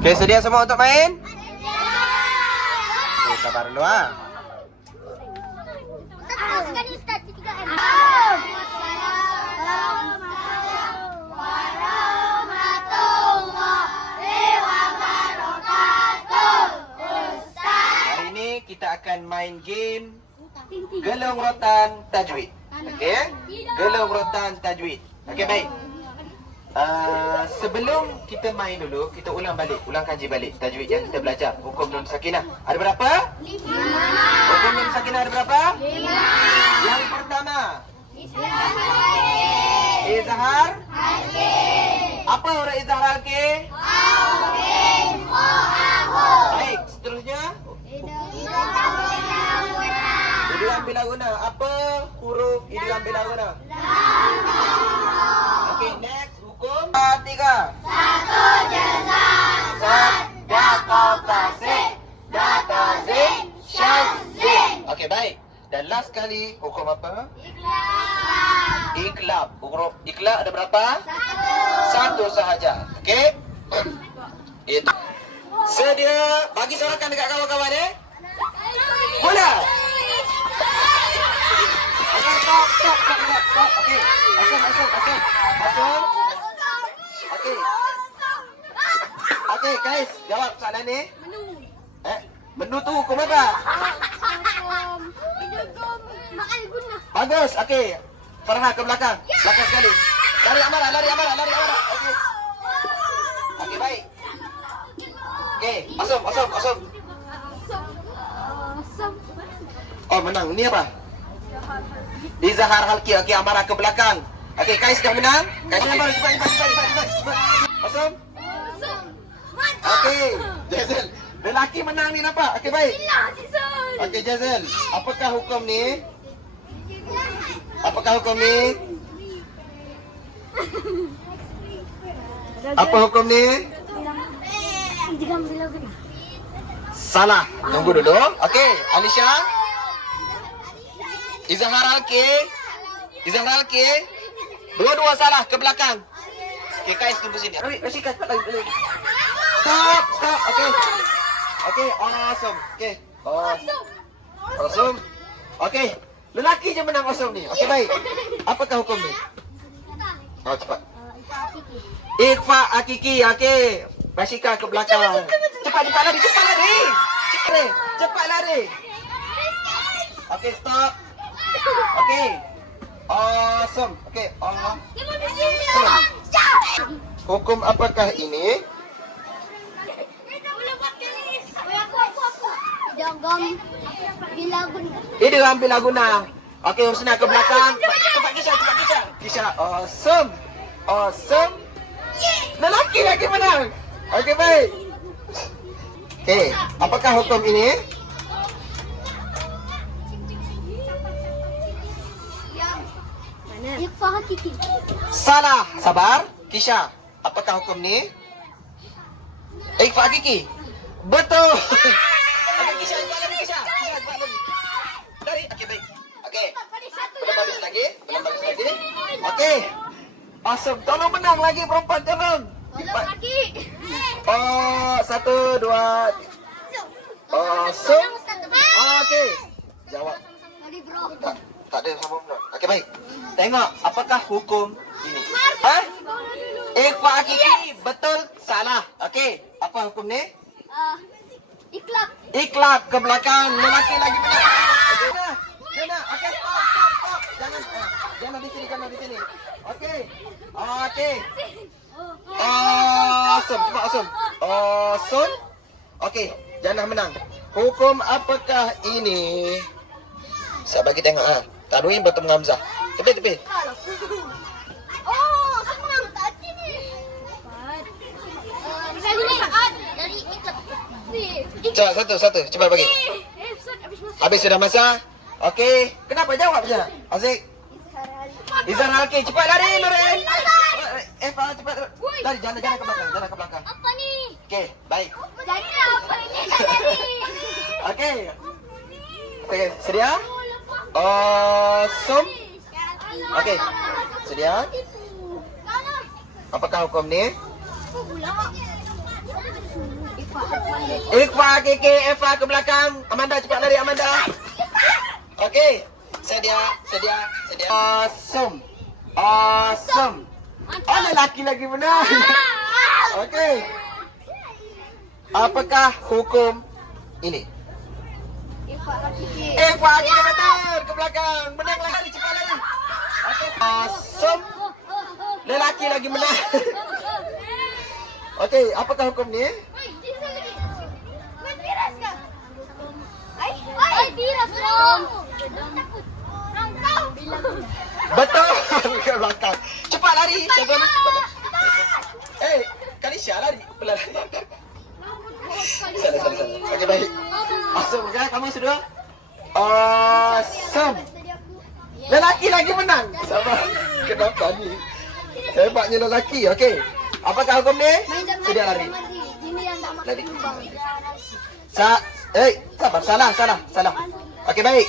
Okey, sedia semua untuk main? Okey, sabar dulu ah. Sekali Ustaz, 3M. Hari ini kita akan main game Gelung Rotan Tajwid. Okey? Gelung Rotan Tajwid. Okey, baik. Sebelum kita main dulu, kita ulang kaji balik tajwid yang kita belajar. Hukum nun sakinah. Ada berapa? 5. Hukum nun sakinah ada berapa? 5. Yang pertama, izhar. Apa huruf izhar al-ki? Baik, seterusnya. Idgham bila guna. Apa huruf idgham bila guna? Okey, next. Hukum 3. Okey, baik. Dan last kali hukum apa? Iqlab. Huruf iqlab ada berapa? 1 sahaja. Okey. Itu. Sedia bagi sorakan dekat kawan-kawan Mula. Stop. Okey. Asal. Okey. Okey, guys, jawab soalan ni. Menu tu hukum apa? Bagus. Okey. Farha ke belakang. Belakang sekali. Lari Amara. Okey. Okey, baik. Okey, Asum. Oh, menang. Ini apa? Izhar halki. Okey, Amara ke belakang. Okey, Kais dah menang. Kais menang. Cepat. Asum. Okey, Jazel. Lelaki menang ni nampak. Okey, baik. Okey, Jazel. Apakah hukum ni? Apa hukum ni? Salah. Tunggu dulu. Okey, Alisha. Izhar al-ki. Dua-dua salah ke belakang. Okey, Kais tunggu sini. Rashika cepat lagi. Stop. Okey, awesome. Okey. Awesome. Okey. Lelaki je menang awesome ni. Okey, baik. Apakah hukum ni? Oh, cepat. Ikhfa hakiki. Okey. Rashika ke belakang. Cepat lari. Okey, stop. Okey. Awesome. Okey. Hukum apakah ini? Idgham bila guna. Okey, Husna ke belakang. Cepat Kisha. Awesome. Lelaki lagi menang. Okey, baik. Okey, apakah hukum ini? Salah. Sabar. Kisha, apakah hukum ni? Ikhfa hakiki. Betul. Okey, Kisha. Dari. Okey, baik. Okey. Belum habis lagi. Okey. Awesome. Tolong menang lagi perempuan, tolong. Oh, 1, 2. Awesome. Okey. Jawab. Tak ada sama benda. Okey, baik. Tengok apakah hukum ini. Ikhfa hakiki. Betul. Salah. Okey. Apa hukum ni? Iqlab ke belakang. Lelaki lagi menang. Jana. Okey, stop. Jangan di sini. Okey. Awesome. Okey, Jana menang. Hukum apakah ini? Saya bagi tengok Tanwin bertemu Hamzah. Tepi. Senang tadi ni. Satu. Cepat bagi. Habis sudah masa? Okey. Kenapa jawab je? Aziz. Izhar al-ki. Cepat lari, Nurin. Cepat. Lari, jangan ke belakang. Apa ni? Okey, baik. Jadi apa ini tadi? Okey, sedia? Awesome. Okey, sedia? Apakah hukum ni? Ikhfa, Kiki, Eva ke belakang. Amanda, cepat lari Amanda. Okey. Sedia. Awesome. Oh, lelaki lagi menang. Okey. Apakah hukum ini? Eva, Kiki benar. Ke belakang. Menang lagi, cepat lari. Okey. Awesome. Lelaki lagi menang. Okey, apakah hukum ni? Betul. Ke belakang. Cepat lari. Siapa ni? Kalisha lari. Salah. Okey, baik. Awesome kan? Kamu sudah? Awesome. Lelaki lagi menang. Sabar. Kenapa ni? Hebatnya lelaki. Okey. Apakah hukum ni? Sedia lari. Lari. Sabar. Salah. Okey, baik.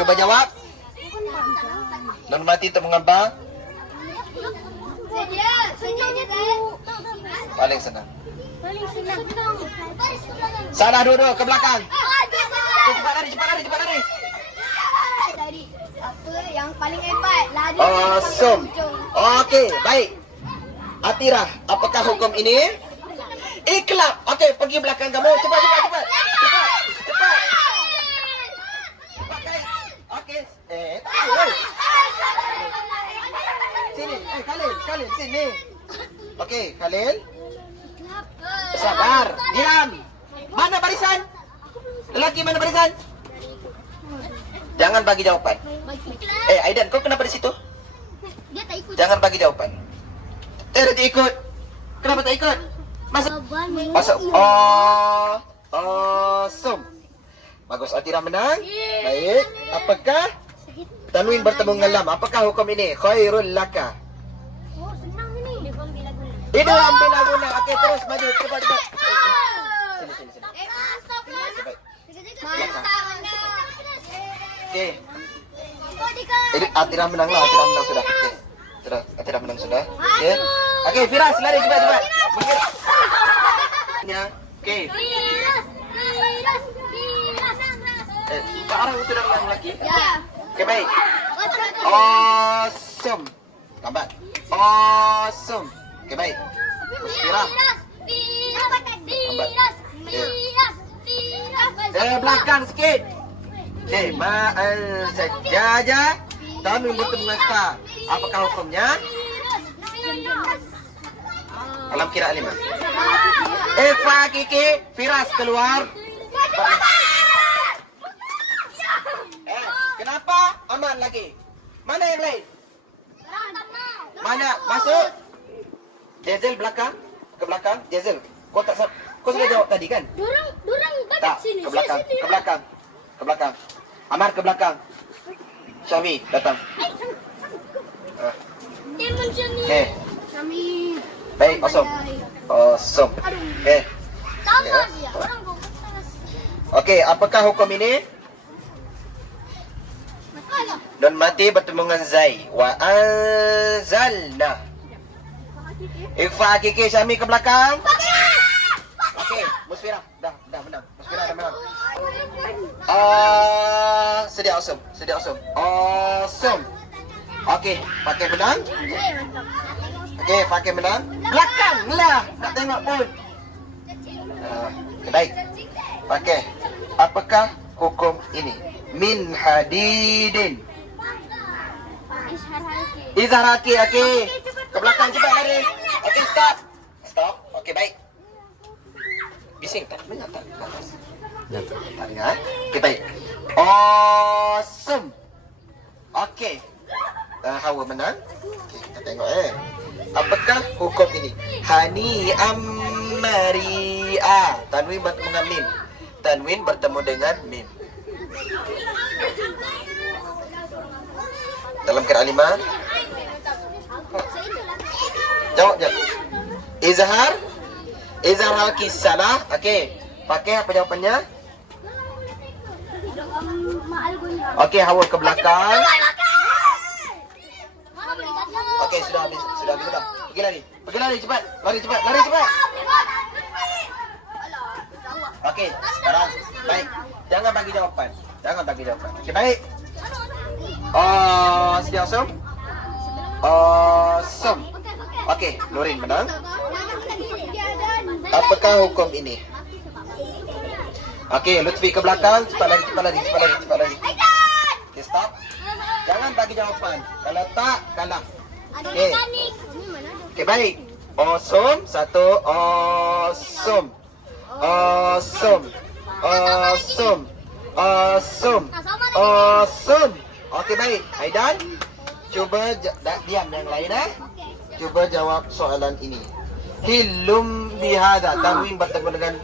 Cuba jawab. Normati untuk mengapa? Paling senang. Salah dua-dua ke belakang. Cepat lari. Dari apa yang paling hebat? Lari. Awesome. Okey, baik. Atira, apakah hukum ini? Iklap. Okey, pergi belakang kamu. Cepat. Cepat, Kak. Okey. Tak boleh. Sini. Khalil, sini. Okey, Khalil. Sabar. Diam. Mana barisan? Lelaki mana barisan? Jangan bagi jawapan. Aidan, kau kenapa di situ? Dia tak ikut. Jangan bagi jawapan. Dia tak ikut. Kenapa tak ikut? Masuk. Awesome. Bagus, Atira menang. Baik. Apakah tanwin bertemu dengan lam? Apakah hukum ini? Khairul laka. Oh, senang ini. Itu ambil guna. Okey, terus maju. Cepat. Sini. Stop. Okey. Atira menang lah. Atira menang sudah. Okey. Atira menang sudah. Okey. Okey, Firas lari cepat. Ya. Okey. Sekarang sudah menang lagi. Ya. Okey, baik. Awesome. Lambat. Awesome. Okey, baik. Firas. Belakang sikit. Okey, ma'al sajaja. Tanwin bertemu dengan ka. Apakah hukumnya? Alam kira lima. Eva, Kiki, Firas keluar. Kenapa? Aman lagi. Mana yang lain? Mana? Masuk. Jezel belakang. Ke belakang. Jezel. Kau sudah jawab tadi kan? Durang Tak. sini. Ke belakang. Amar ke belakang. Syami datang. Okey. Kami. Baik, awesome. Okey. Sama dia. Orang kau. Okey, apakah hukum ini? Nun mati bertemu dengan Zai. Wa anzalna. Ikhfa, Kiki, Syami ke belakang. Okey, Musfirah. Dah menang. Musfirah dah menang. Sedia awesome. Awesome. Okey, pakai menang. Okey, pakai menang. Belakang lah. Tak tengok pun. Baik. Pakai. Apakah hukum ini? Min hadidin. Izhar haki. Okey. Ke belakang cepat lari. Okey, stop. Okey, baik. Bising tak? Dengar tak? Tak dengar. Okey, baik. Awesome. Okey. Hawa menang. Okey, kita tengok Apakah hukum ini? Hani Maria. Tanwin bertemu dengan mim. Tanwin bertemu dengan mim. Dalam kira lima. Jawab je. Izhar haki salah. Okey. Pakai apa jawapannya? Okey, Hawa ke belakang. Okey, sudah habis dah. Pergi lari cepat. Lari cepat. Okey, sekarang baik. Jangan bagi jawapan. Jangan bagi jawapan. Okey, baik. Sedia Awesome? Awesome. Okey, Nurin menang. Apakah hukum ini? Okey, Lutfi ke belakang. Cepat lagi, cepat lagi, cepat lagi, cepat lagi. Okey, stop. Jangan bagi jawapan. Kalau tak, kalah. Okey. Okey, baik. Awesome. Satu. Awesome. Awesome. Awesome. Awesome. Awesome. Okey, baik. Aidan, cuba diam yang lain Cuba jawab soalan ini. Hilum bihada. Tanwin bertemu dengan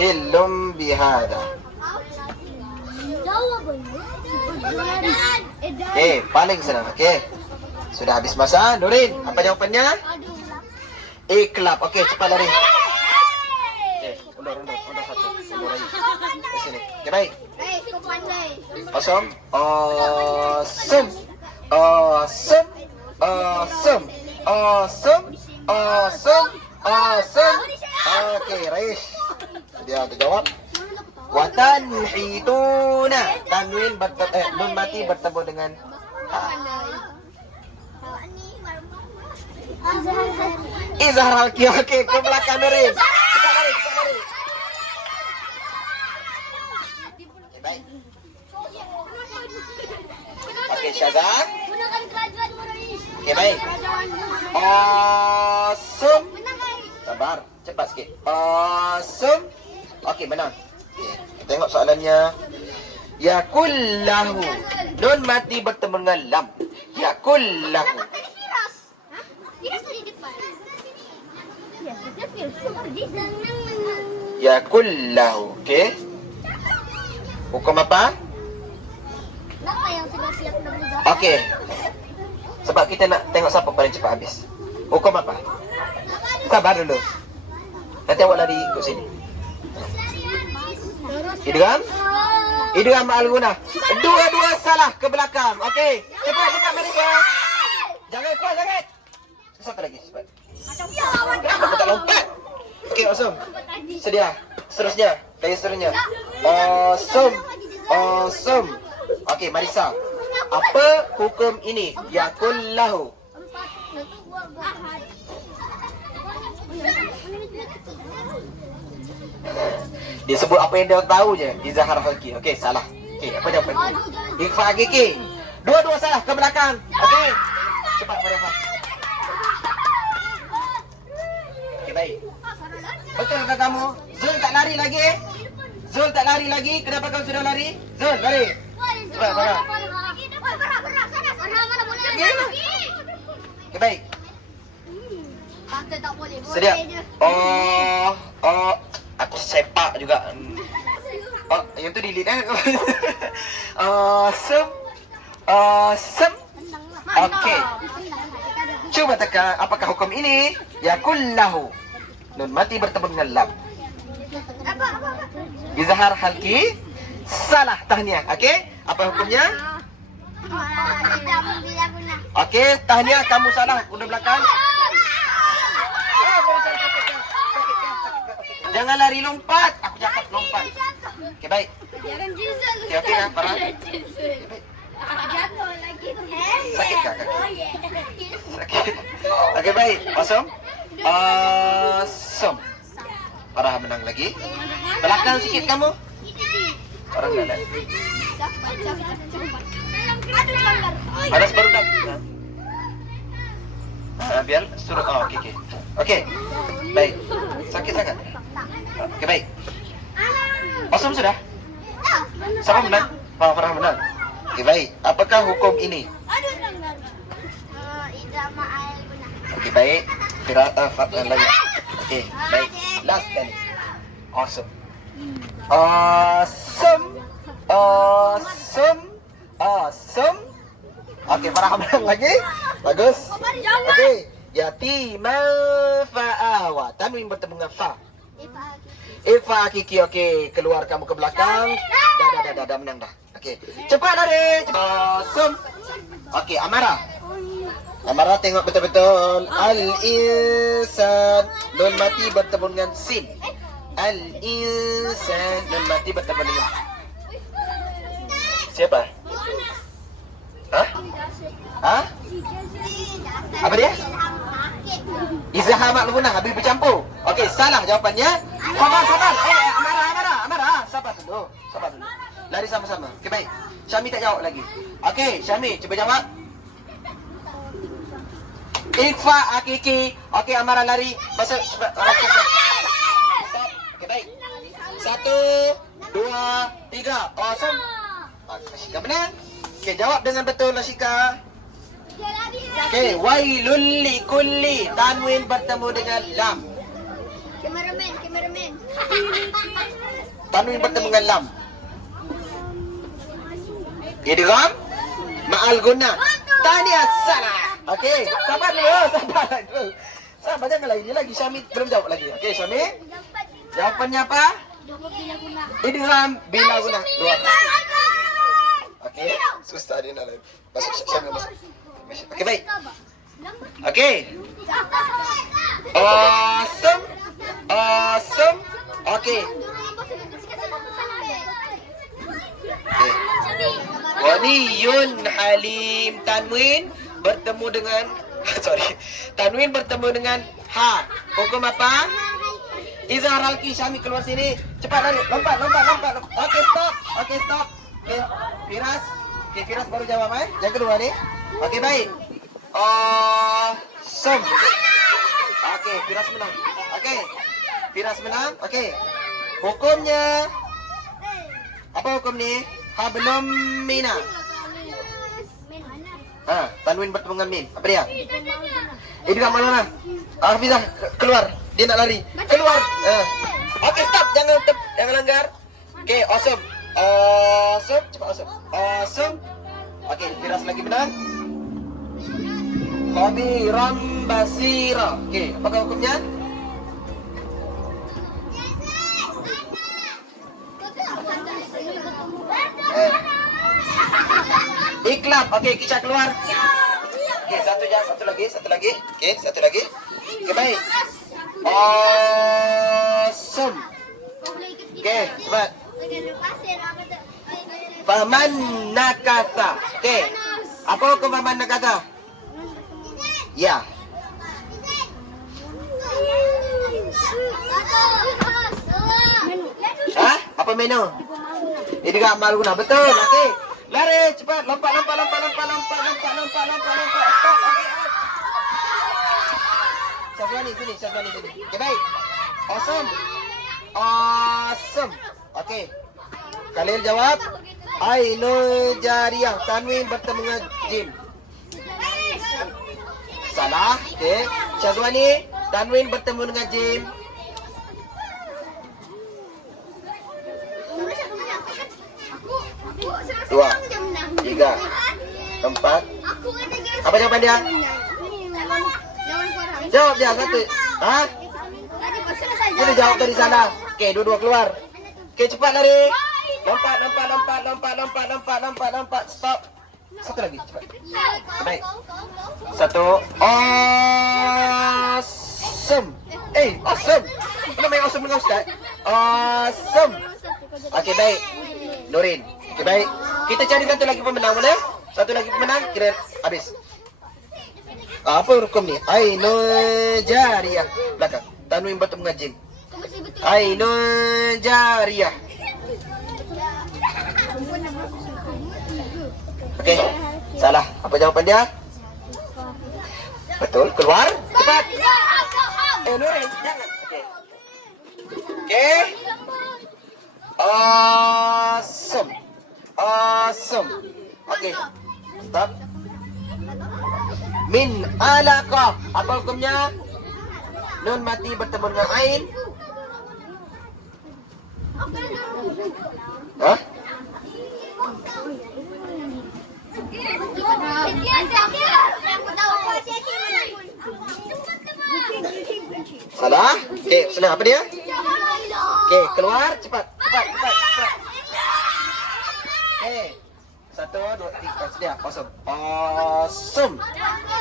Hilum bihada. Okey, paling senang. Okey. Sudah habis masa. Nurin, apa jawapannya? Iklab. Okey, cepat lari. Okey, undur satu. Undur lagi. Di sini. Okey, baik. Awesome. Awesome. Awesome. Awesome. Awesome. Awesome. Awesome. Okey, Raish. Dia jawab. Watan hituna. Tanwin nun mati bertemu dengan Izhar Halki. Okey, ke belakang Nurin. Cepat lari, cepat lari. Okey, baik. Okey, Syazan. Okey, baik. Awesome. Sabar, cepat sikit. Awesome. Okey, menang. Okay. Kita tengok soalannya. Yakullahu. Nun mati bertemu dengan lam. Yakullahu. Yakullahu. Okey. Hukum apa? Okey. Sebab kita nak tengok siapa paling cepat habis. Hukum apa? Sabar dulu. Nanti awak lari ikut sini. Idgham? Idgham ma'al guna. Dua-dua salah ke belakang. Okey. Cepat mereka. Jangan kuat sangat. Satu lagi cepat. Kenapa tak lompat? Okey, Awesome. Sedia. Seterusnya. Dari seterusnya. Awesome. Awesome. Okey, Marisa. Apa hukum ini? Yakullahu. Dia sebut apa yang dia tahu je. Izhar Halki. Okey, salah. Okey, apa jawapan dia? Ikhfa hakiki. Dua-dua salah ke belakang. Okey. Cepat Farah. Okey, baik. Betul ke kamu? Zul tak lari lagi? Zul tak lari lagi? Kenapa kamu sudah lari? Zul, lari. Cepat, Farah. Okey, baik. Sedia. Aku sepak juga. Yang tu delete Awesome. Awesome. Okey. Cuba tekan apakah hukum ini? Yakullahu. Nun mati bertemu dengan lam. Izhar Halki. Salah, tahniah. Okey. Apa hukumnya? Okey, tahniah, kamu salah. Undur belakang. Jangan lari lompat. Aku cakap lompat. Okey, baik. Okey kan, Farah? Sakit tak kaki? Sakit. Okey, baik. Awesome. Awesome. Farah menang lagi. Belakang sikit kamu. Orang lain. Ada baru dah. Biar suruh. Okey. Okey. Baik. Sakit sangat. Okey, baik. Awesome sudah? Siapa menang? Farah menang. Okey, baik. Apakah hukum ini? Okey, baik. Fathan lagi. Okey, baik. Last kali. Awesome. Awesome. Awesome. Awesome. Okey, Farah menang lagi. Bagus. Okey. Yatiman fa'awa. Tanwin bertemu dengan fa. Ifa Kiki. Okey, keluar kamu ke belakang. Dah menang dah. Okey. Cepat lari. Awesome. Okey, Amara. Amara tengok betul-betul. Al-insan Nun mati bertemu dengan sin. Al-insan. Nun mati bertemu dengan siapa? Hah? Hah? Apa dia? Izhar maklumah habis bercampur. Okey, salah jawapannya. Sabar. Amarah. Sabar dulu. Lari sama-sama. Okey, baik. Syami tak jawab lagi. Okey, Syami cuba jawab. Ikhfa hakiki. Okey, Amarah lari. Masuk cepat. Okey, baik. 1, 2, 3. Awesome. Ashika benar. Okey, jawab dengan betul Ashika. Okey, wailul likulli. Tanwin bertemu dengan lam. Kameraman. Tanwin bertemu dengan lam. Idgham ma'al guna. Tahniah salah. Okey, sabar dulu. Sabar jangan lagi dia lagi. Syami belum jawab lagi. Okey, Syami. Jawapannya apa? Idgham bila guna. Dua. Okey, susah dia nak lagi. Masuk Syami masuk. Okey, baik. Okey. Awesome. Okey. Waniyun halim. Tanwin bertemu dengan Tanwin bertemu dengan ha. Hukum apa? Izhar al-ki. Syami keluar sini. Cepat lari. Lompat. Okey, stop. Okey, Firas. Okey, Firas baru jawab Yang kedua ni. Okey, baik. Awesome. Okey, Firas menang. Okey. Hukumnya apa hukum ni? Hablum mina. Tanwin bertemu dengan min. Apa dia? Idgham mana? Hafizah keluar. Dia nak lari. Keluar. Okey, stop. Jangan langgar. Okey, awesome. Cepat awesome. Okey, Firas lagi menang. Khabiran basira. Okey, apakah hukumnya? Iklab. Okey, Kisha keluar. Okey, satu lagi. Okey, satu lagi. Okey, baik. Awesome. Okey, cepat. Faman nakata. Okey. Apa hukum faman nakata? Ya. Apa menu? Ini juga amal guna. Betul. Okey. Lari cepat. Lompat. Stop. Okey. Syazwani sini. Okey, baik. Awesome. Okey. Khalil jawab. Ainul jariyah. Tanwin bertemu dengan jim. Salah. Okey. Syazwani, tanwin bertemu dengan jim. Dua, tiga, empat. Apa jawapan dia? Jawab dia satu. Hah? Dia jawab tadi salah. Okey, dua-dua keluar. Okey, cepat lari. Lompat. Stop. Satu lagi, cepat. Baik. Satu. Awesome. Awesome. Kenapa main awesome dengan Ustaz? Awesome. Okey, baik. Nurin. Okey, baik. Kita cari satu lagi pemenang, boleh? Satu lagi pemenang, kira habis. Apa hukum ni? Ainul jariyah. Belakang. Tanwin bertemu dengan jim. Ainul jariyah. Okey. Salah. Apa jawapan dia? Betul. Keluar. Cepat. Nurin, jangan. Okey. Awesome. Okey. Stop. Min alaqah. Apa hukumnya? Nun mati bertemu dengan ain. Hah? Salah? Okey, senang. Apa dia? Okey, keluar. Cepat. Okey. 1, 2, 3. Sedia. Awesome.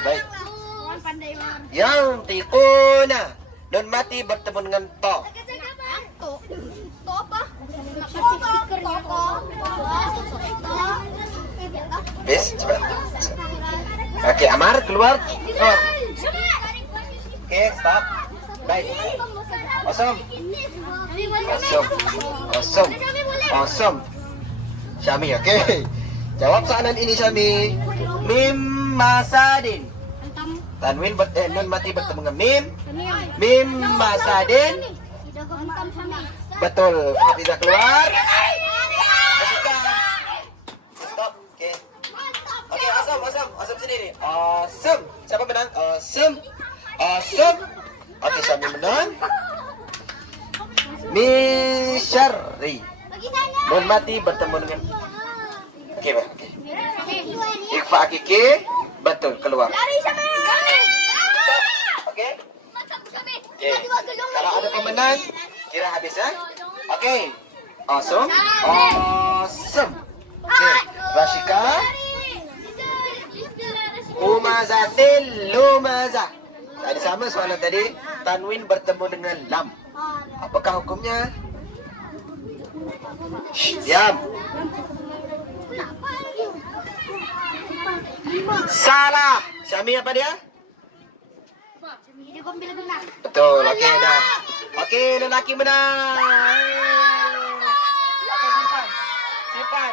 Baik. Yang tiquna. Nun mati bertemu dengan to. To apa? Bis, cepat. Oke, Amar keluar. Keluar. Oke, stop. Baik. Kosong. Kosong. Kosong. Syami, oke. Jawab soalan ini Syami. Mim masadin. Tanwin nun mati bertemu dengan mim. Mim masadin. Betul. Tidak keluar. Masukkan. Stop. Oke. Oke, Asam sendiri. Asam. Siapa menang? Asam. Oke, Syami menang. Misyari. Nun mati bertemu dengan. Oke. Ikfa akiki. Betul, keluar. Oke. Kalau ada pemenang, kira habis ya. Oke. Awesome. Oke. Rashika. Umazatil lumazah. Tadi sama soalan tadi. Tanwin bertemu dengan lam. Apakah hukumnya? Diam. Salah. Syami apa dia? Betul. Oke, dah. Oke, lelaki menang. Oke, simpan.